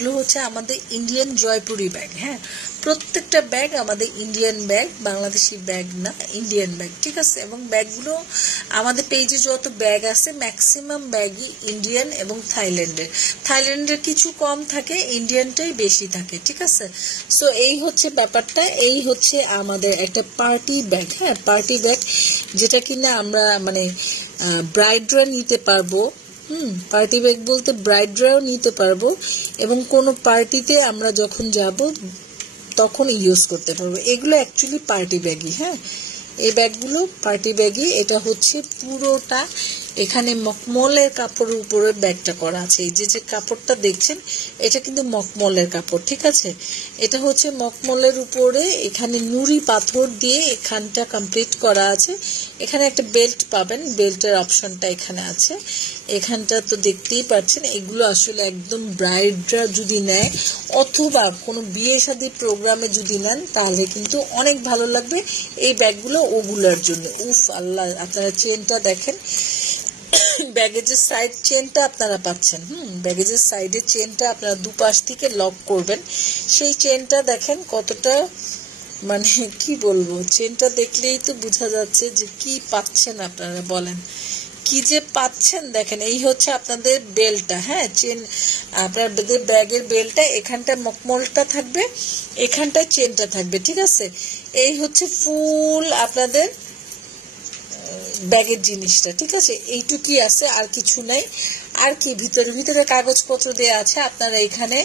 এগুলো হচ্ছে আমাদের ইন্ডিয়ান জয়পুরি ব্যাগ। হ্যাঁ, প্রত্যেকটা ব্যাগ আমাদের ইন্ডিয়ান ব্যাগ, বাংলাদেশি ব্যাগ না, ইন্ডিয়ান ব্যাগ। ঠিক আছে, এবং ব্যাগগুলো আমাদের পেজে যত ব্যাগ আছে ম্যাক্সিমাম ব্যাগই ইন্ডিয়ান এবং থাইল্যান্ডের কিছু কম থাকে, ইন্ডিয়ানটাই বেশি থাকে। ঠিক আছে, সো এই হচ্ছে ব্যাপারটা। এই হচ্ছে আমাদের একটা পার্টি ব্যাগ। হ্যাঁ, পার্টি ব্যাগ যেটা কিনা আমরা মানে ব্রাইডরা নিতে পারবো। পার্টি ব্যাগ বলতে ব্রাইডরাও নিতে পারবো, এবং কোনো পার্টিতে আমরা যখন যাব তখন ইউজ করতে পারবো। এগুলো অ্যাকচুয়ালি পার্টি ব্যাগই। হ্যাঁ, এই ব্যাগগুলো পার্টি ব্যাগই। এটা হচ্ছে পুরোটা এখানে মখমলের কাপড়ের উপরে ব্যাগটা করা আছে। এই যে কাপড়টা দেখছেন এটা কিন্তু মখমলের কাপড়। ঠিক আছে, এটা হচ্ছে মখমলের উপরে এখানে নুড়ি পাথর দিয়ে এখানটা কমপ্লিট করা আছে। এখানে একটা বেল্ট পাবেন, বেল্টের অপশনটা এখানে আছে। এখানটা তো দেখতেই পাচ্ছেন। এগুলো আসলে একদম ব্রাইডরা যদি নেয় অথবা কোনো বিয়ে শাদী প্রোগ্রামে যদি নেন তাহলে কিন্তু অনেক ভালো লাগবে এই ব্যাগগুলো ওগুলোর জন্য। উফ আল্লাহ, আপনারা চেনটা দেখেন, ব্যাগেজের সাইড চেনটা আপনারা পাচ্ছেন। ব্যাগেজের সাইডে চেনটা আপনারা দুপাশ থেকে লক করবেন। সেই চেনটা দেখেন কতটা, মানে কি বলবো, চেনটা দেখলেই তো বোঝা যাচ্ছে যে কি পাচ্ছেন আপনারা, বলেন কি যে পাচ্ছেন। দেখেন এই হচ্ছে আপনাদের বেল্টটা। হ্যাঁ, চেন আপনাদের ব্যাগের বেল্টটা, এখানটা মখমলটা থাকবে, এখানটায় চেনটা থাকবে। ঠিক আছে, এই হচ্ছে ফুল আপনাদের ব্যাগের জিনিসটা। ঠিক আছে, এইটুকুই আছে, আর কিছু নাই। আর কি ভিতরে কাগজপত্র দেওয়া আছে, আপনারা এখানে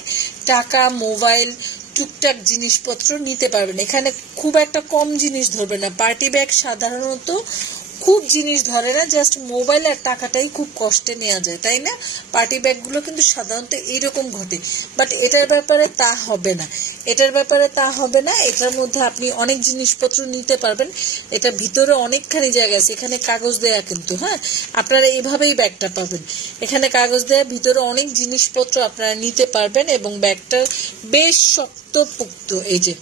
টাকা, মোবাইল, টুকটাক জিনিসপত্র নিতে পারবেন। এখানে খুব একটা কম জিনিস ধরবে না। পার্টি ব্যাগ সাধারণত খুব জিনিস ধরে না, জাস্ট মোবাইল আর টাকাটাই খুব কষ্টে নেওয়া যায়, তাই না? পার্টি ব্যাগগুলো কিন্তু সাধারণত এইরকম ঘটে, বাট এটার ব্যাপারে তা হবে না। এটার মধ্যে আপনি অনেক জিনিসপত্র নিতে পারবেন। এটা ভিতরে অনেকখানি জায়গা আছে, এখানে কাগজ দেয়া কিন্তু। হ্যাঁ, আপনারা এভাবেই ব্যাগটা পাবেন, এখানে কাগজ দেয়া, ভিতরে অনেক জিনিসপত্র আপনারা নিতে পারবেন। এবং ব্যাগটা বেশ শক্তপোক্ত, এই যে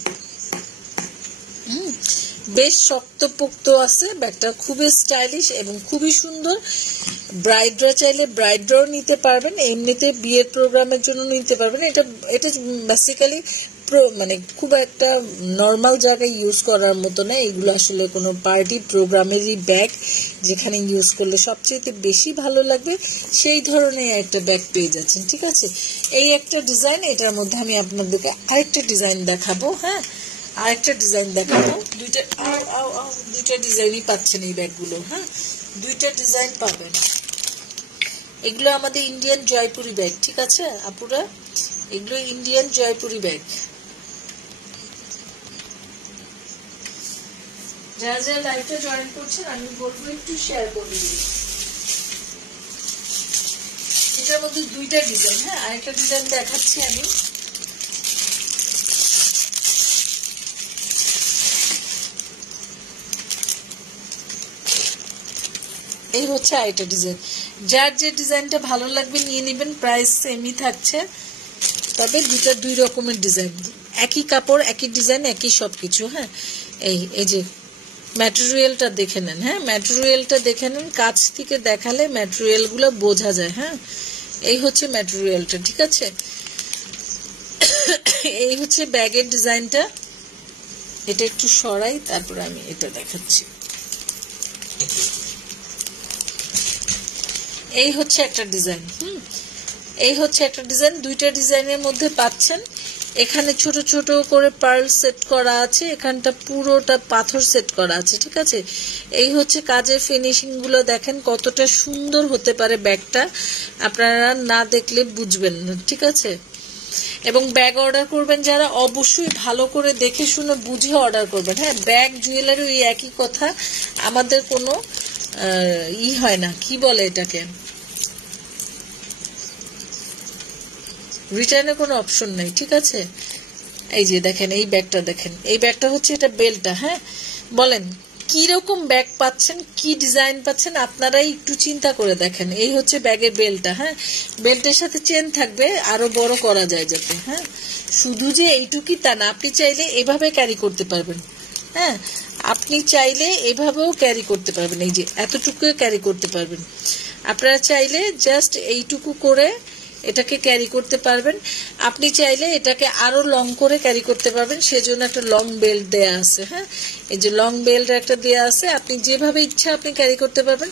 বেশ শক্তপোক্ত আছে। ব্যাগটা খুবই স্টাইলিশ এবং খুবই সুন্দর। ব্রাইডরা চাইলে ব্রাইডরাও নিতে পারবেন, এমনিতে বিয়ের প্রোগ্রামের জন্য নিতে পারবেন। এটা বেসিক্যালি মানে খুব একটা নর্মাল জায়গায় ইউজ করার মতো না। এগুলো আসলে কোনো পার্টি প্রোগ্রামেরই ব্যাগ, যেখানে ইউজ করলে সবচেয়ে বেশি ভালো লাগবে সেই ধরনের একটা ব্যাগ পেয়ে যাচ্ছেন। ঠিক আছে, এই একটা ডিজাইন। এটার মধ্যে আমি আপনাদেরকে আরেকটা ডিজাইন দেখাবো। হ্যাঁ, আরেকটা ডিজাইন দেখাবো। দুইটা ডিজাইনই পাচ্ছেন এই ব্যাগগুলো। হ্যাঁ, দুইটা ডিজাইন পাবেন। এগুলো আমাদের ইন্ডিয়ান জয়পুরি ব্যাগ। ঠিক আছে আপুরা, এগুলো ইন্ডিয়ান জয়পুরি ব্যাগ। যারা যারা লাইভটা জয়েন করছেন আমি বলবো একটু শেয়ার করে দিন। এটার মধ্যে দুইটা ডিজাইন। হ্যাঁ, আরেকটা ডিজাইন দেখাচ্ছি আমি। এই হচ্ছে আরেকটা ডিজাইন। যার যে ডিজাইনটা ভালো লাগবে নিয়ে নেবেন, প্রাইস সেমই থাকছে, তবে দুই রকমের ডিজাইন, একই কাপড়, একই ডিজাইন, একই সবকিছু। হ্যাঁ, এই যে ম্যাটেরিয়ালটা দেখে নেন। হ্যাঁ, ম্যাটেরিয়ালটা দেখে নেন, কাছ থেকে দেখালে ম্যাটেরিয়ালগুলো বোঝা যায়। হ্যাঁ, এই হচ্ছে ম্যাটেরিয়ালটা। ঠিক আছে, এই হচ্ছে ব্যাগের ডিজাইনটা। এটা একটু সরাই, তারপর আমি এটা দেখাচ্ছি। এই হচ্ছে একটা ডিজাইন। এই হচ্ছে একটা ডিজাইন। দুইটা ডিজাইনের মধ্যে পাচ্ছেন। এখানে ছোট ছোট করে পার্ল সেট করা আছে, এখানটা পুরোটা পাথর সেট করা আছে। ঠিক আছে, এই হচ্ছে কাজের ফিনিশিং গুলো দেখেন কতটা সুন্দর হতে পারে ব্যাগটা, আপনারা না দেখলে বুঝবেন না। ঠিক আছে, এবং ব্যাগ অর্ডার করবেন যারা, অবশ্যই ভালো করে দেখে শুনে বুঝে অর্ডার করবেন। হ্যাঁ, ব্যাগ জুয়েলারি ওই একই কথা, আমাদের কোনো হয় না, কি বলে এটাকে, রিটার্নের কোনো অপশন নাই। ঠিক আছে, এই যে দেখেন এই ব্যাগটা দেখেন, এই ব্যাগটা হচ্ছে এটা বেল্টটা। হ্যাঁ, বলেন কি রকম ব্যাগ পাচ্ছেন, কি ডিজাইন পাচ্ছেন, আপনারাই একটু চিন্তা করে দেখেন। এই হচ্ছে ব্যাগের বেল্টটা। হ্যাঁ, বেল্টের সাথে চেন থাকবে, আরো বড় করা যায় যাতে। হ্যাঁ, শুধু যে এইটুকুই তা না, আপনি চাইলে এভাবে ক্যারি করতে পারবেন। হ্যাঁ, আপনি চাইলে এভাবেও ক্যারি করতে পারবেন, এই যে এতটুকু ক্যারি করতে পারবেন। আপনারা চাইলে জাস্ট এইটুকু করে এটাকে ক্যারি করতে পারবেন। আপনি চাইলে এটাকে আরো লং করে ক্যারি করতে পারবেন, সেজন্য একটা লং বেল্ট দেয়া আছে। হ্যাঁ, এই যে লং বেল্ট একটা দেয়া আছে, আপনি যেভাবে ইচ্ছা আপনি ক্যারি করতে পারবেন।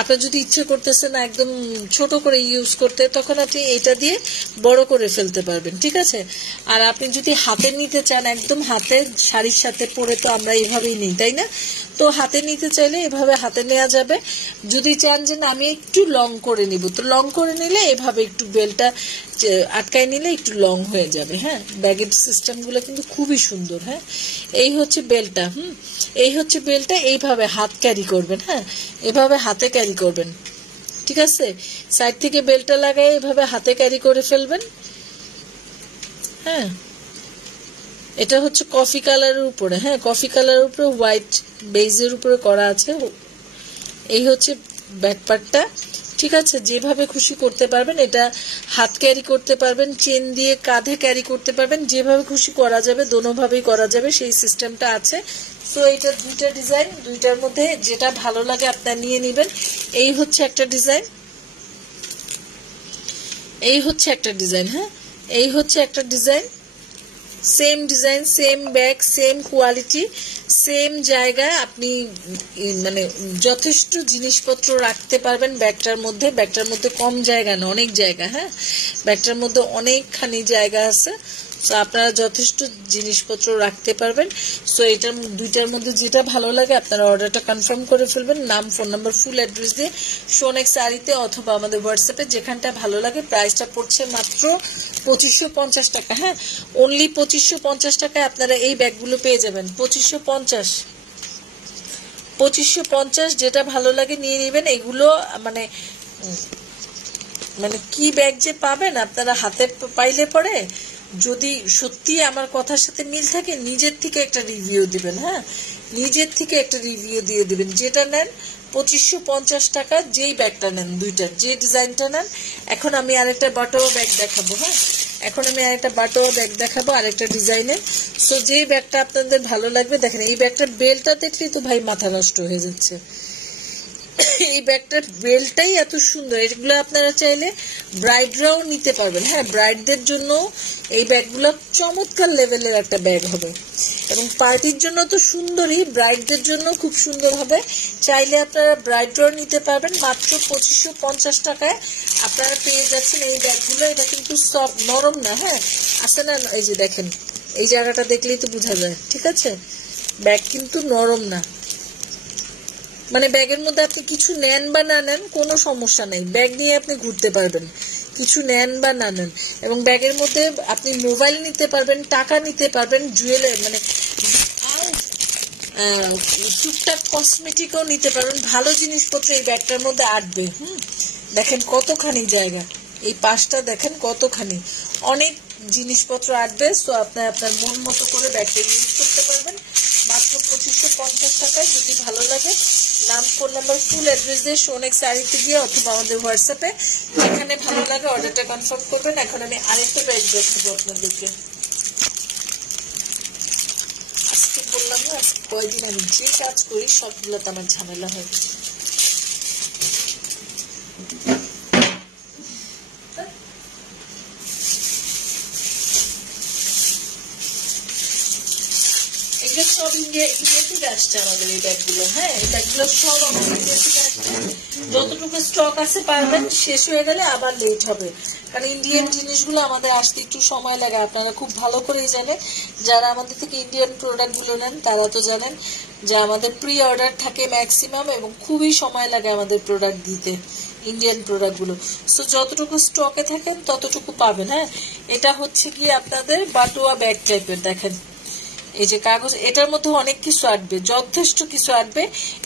আপনার যদি ইচ্ছে করতেছে না একদম ছোট করে ইউজ করতে, তখন আপনি এটা দিয়ে বড় করে ফেলতে পারবেন, ঠিক আছে। আর আপনি যদি হাতে নিতে চান, একদম হাতে শাড়ির সাথে পরে তো আমরা এইভাবেই নিই, তাই না? তো হাতে নিতে চাইলে এভাবে হাতে নেওয়া যাবে। যদি চান যে না আমি একটু লং করে নিব, তো লং করে নিলে এভাবে একটু বেলটা আটকায় নিলে একটু লং হয়ে যাবে। হ্যাঁ, ব্যাগের সিস্টেমগুলো কিন্তু খুবই সুন্দর। হ্যাঁ, এই হচ্ছে বেলটা। এই হচ্ছে বেলটা, এইভাবে হাত ক্যারি করবেন। হ্যাঁ, এভাবে হাতে ক্যারি করবেন, ঠিক আছে। সাইড থেকে বেলটা লাগায় এভাবে হাতে ক্যারি করে ফেলবেন। হ্যাঁ, এটা হচ্ছে কফি কালারের উপরে। হ্যাঁ, কফি কালারের উপরে হোয়াইট বেজের উপরে করা আছে। এই হচ্ছে ব্যাকপার্টটা, ঠিক আছে। যেভাবে খুশি করতে পারবেন, এটা হাত ক্যারি করতে পারবেন, চেন দিয়ে কাঁধে ক্যারি করতে পারবেন, যেভাবে খুশি করা যাবে, দোনোভাবেই করা যাবে, সেই সিস্টেমটা আছে। সো এটা দুইটা ডিজাইন, দুইটার মধ্যে যেটা ভালো লাগে আপনার নিয়ে নেবেন। এই হচ্ছে একটা ডিজাইন, এই হচ্ছে একটা ডিজাইন। হ্যাঁ, এই হচ্ছে একটা design, same design, same bag, same quality, same জায়গায় আপনি মানে যথেষ্ট জিনিসপত্র রাখতে পারবেন ব্যাগটার মধ্যে। ব্যাগটার মধ্যে কম জায়গা না, অনেক জায়গা। হ্যাঁ, ব্যাগটার মধ্যে অনেকখানি জায়গা আছে। সো আপনারা যথেষ্ট জিনিসপত্র রাখতে পারবেন। সো এটার দুইটার মধ্যে যেটা ভালো লাগে আপনারা অর্ডারটা কনফার্ম করে ফেলবেন, নাম, ফোন নাম্বার, ফুল অ্যাড্রেস দিয়ে শোনেক্স শাড়িতে অথবা আমাদের হোয়াটসঅ্যাপে, যেখানটা ভালো লাগে। প্রাইসটা পড়ছে মাত্র 2550 টাকা। হ্যাঁ, অনলি 2550 টাকায় আপনারা এই ব্যাগগুলো পেয়ে যাবেন। 2550, যেটা ভালো লাগে নিয়ে নেবেন। এগুলো মানে মানে কি ব্যাগ যে পাবেন আপনারা হাতে পাইলে পরে, যদি সত্যি আমার কথার সাথে মিল থাকে, নিজের থেকে একটা রিভিউ দিবেন। হ্যাঁ, নিজের থেকে একটা রিভিউ দিয়ে দিবেন। যেটা নেন 2550 টাকা, যেই ব্যাগটা নেন, দুইটার যে ডিজাইনটা নেন। এখন আমি আরেকটা বাটোয়া ব্যাগ দেখাবো। হ্যাঁ, এখন আমি আরেকটা বাটোয়া ব্যাগ দেখাবো আরেকটা ডিজাইনের। সো যেই ব্যাগটা আপনাদের ভালো লাগবে, দেখেন এই ব্যাগটার বেলটা দেখলেই তো ভাই মাথা নষ্ট হয়ে যাচ্ছে। এই ব্যাগটার বেলটাই এত সুন্দর। এগুলো আপনারা চাইলে ব্রাইডরাও নিতে পারবেন। হ্যাঁ, ব্রাইডদের জন্য এই ব্যাগগুলো চমৎকার লেভেলের একটা ব্যাগ হবে, এবং পার্টির জন্য তো সুন্দরই, ব্রাইডদের জন্য খুব সুন্দর হবে। চাইলে আপনারা ব্রাইডরাও নিতে পারবেন। মাত্র 2550 টাকায় আপনারা পেয়ে যাচ্ছেন এই ব্যাগগুলো। এটা কিন্তু সফট, নরম না। হ্যাঁ, আছে না, এই যে দেখেন, এই জায়গাটা দেখলেই তো বোঝা যায়, ঠিক আছে। ব্যাগ কিন্তু নরম না, মানে ব্যাগের মধ্যে আপনি কিছু নেন বা না নেন কোনো সমস্যা নেই, ব্যাগ নিয়ে আপনি ঘুরতে পারবেন, কিছু নেন বা না নেন। এবং ব্যাগের মধ্যে আপনি মোবাইল নিতে পারবেন, টাকা নিতে পারবেন, জুয়েলারি মানে টুকটাক কসমেটিকও নিতে পারবেন। ভালো জিনিসপত্র এই ব্যাগটার মধ্যে আটবে। দেখেন কতখানি জায়গা, এই পাশটা দেখেন কতখানি, অনেক জিনিসপত্র আটবে। সো আপনি আপনার মন মতো করে ব্যাগটা ইউজ করতে পারবেন মাত্র 2550 টাকায়। যদি ভালো লাগে, নাম, ফোন নাম্বার, ফুল অ্যাড্রেস দিয়ে শোনেক্স শাড়িতে গিয়ে অথবা আমাদের হোয়াটসঅ্যাপে, যেখানে ভালো লাগে অর্ডারটা কনফার্ম করবেন। এখন আমি আরেকটা ব্যাগ দেখাবো আপনাদেরকে। আজকে বললাম না, কয়েকদিন আমি যে কাজ করি সবগুলোতে আমার ঝামেলা হয়। এগুলো সব ইন্ডিয়া থেকে আসছে আমাদের এই ব্যাগগুলো। হ্যাঁ, এই ব্যাগগুলো সব আমাদের ইন্ডিয়া থেকে আসছে। যতটুকু স্টক আছে পারবেন, শেষ হয়ে গেলে আবার লেট হবে, কারণ ইন্ডিয়ান জিনিসগুলো আমাদের আসতে একটু সময় লাগে। আপনারা খুব ভালো করেই জানেন, যারা আমাদের থেকে ইন্ডিয়ান প্রোডাক্টগুলো নেন তারা তো জানেন যে আমাদের প্রি অর্ডার থাকে ম্যাক্সিমাম, এবং খুবই সময় লাগে আমাদের প্রোডাক্ট দিতে, ইন্ডিয়ান প্রোডাক্টগুলো। সো যতটুকু স্টকে থাকেন ততটুকু পাবেন। হ্যাঁ, এটা হচ্ছে কি আপনাদের বাটোয়া ব্যাগ টাইপের, দেখেন এই যে কাগজ, এটার মধ্যে অনেক কিছু আসবে, যথেষ্ট কিছু আসবে।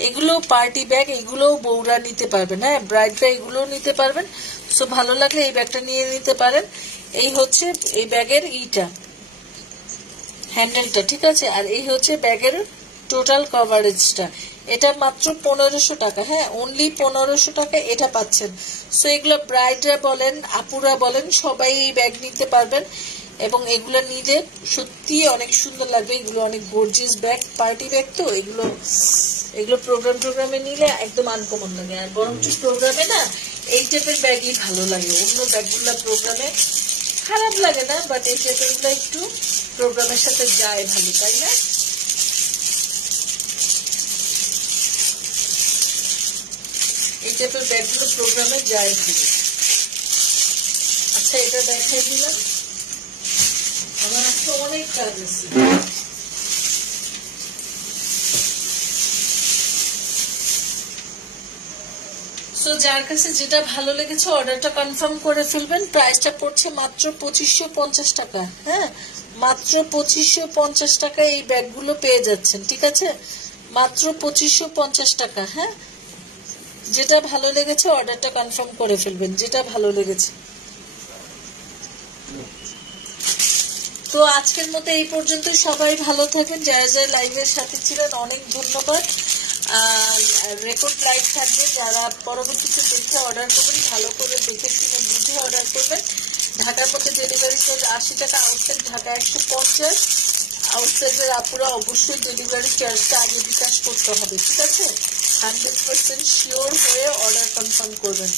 এগুলো পার্টি ব্যাগ, এগুলো বউরা নিতে পারবেন। হ্যাঁ, ব্রাইডরা এগুলো নিতে পারবেন। সো ভালো লাগলে এই ব্যাগটা নিয়ে নিতে পারেন। এই হচ্ছে এই ব্যাগের ইটা, হ্যান্ডেলটা, ঠিক আছে। আর এই হচ্ছে ব্যাগের টোটাল কভারেজটা। এটা মাত্র 1500 টাকা। হ্যাঁ, অনলি 1500 টাকা এটা পাচ্ছেন। সো এগুলো ব্রাইডরা বলেন, আপুরা বলেন, সবাই এই ব্যাগ নিতে পারবেন, এবং এগুলো নিলে সত্যি অনেক সুন্দর লাগবে। এগুলো অনেক গর্জিয়াস ব্যাগ, পার্টি ব্যাগ তো এগুলো প্রোগ্রামে নিলে একদম আনকমন লাগে। আর বরঞ্চ প্রোগ্রামে না এই টাইপের ব্যাগই ভালো লাগে। অন্য ব্যাগগুলো প্রোগ্রামে খারাপ লাগে না, বাট এই টাইপের গুলো একটু প্রোগ্রামের সাথে যায় ভালো, তাই না? এই টাইপের ব্যাগগুলো প্রোগ্রামে যায় ভালো। আচ্ছা, এটা দেখাই দিলাম, আমার একটা অনেক কাজ আছে। সো যার কাছে যেটা ভালো লেগেছে অর্ডারটা কনফার্ম করে ফেলবেন। প্রাইসটা পড়ছে মাত্র 2550 টাকা। হ্যাঁ, মাত্র 2550 টাকা এই ব্যাগগুলো পেয়ে যাচ্ছেন, ঠিক আছে? মাত্র 2550 টাকা। হ্যাঁ, যেটা ভালো লেগেছে অর্ডারটা কনফার্ম করে ফেলবেন, যেটা ভালো লেগেছে। তো আজকের মতো এই পর্যন্ত। সবাই ভালো থাকেন, যারা যারা লাইভের সাথে ছিলেন অনেক ধন্যবাদ। রেকর্ড লাইভ থাকবে, যারা পরবর্তীতে দেখে অর্ডার করবেন ভালো করে দেখে শুনে বুঝে অর্ডার করবেন। ঢাকার মধ্যে ডেলিভারি চার্জ 80 টাকা, আউটসাইড ঢাকা 150। আউটসাইডের আপুরা অবশ্যই ডেলিভারি চার্জটা আগে বিকাশ করতে হবে, ঠিক আছে? 100% শিওর হয়ে অর্ডার কনফার্ম করবেন।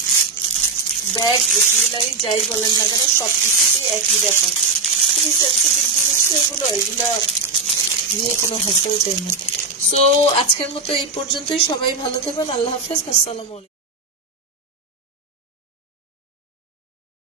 ব্যাগ জুয়েলারি যাই বলেন না কেন সব কিছুতেই একই ব্যাপার। খুবই সেন্সিটিভ জিনিস এগুলো, এগুলো নিয়ে কোনো হাসিল চাই না। সো আজকের মতো এই পর্যন্তই। সবাই ভালো থাকবেন। আল্লাহ হাফেজ। আসসালামু আলাইকুম।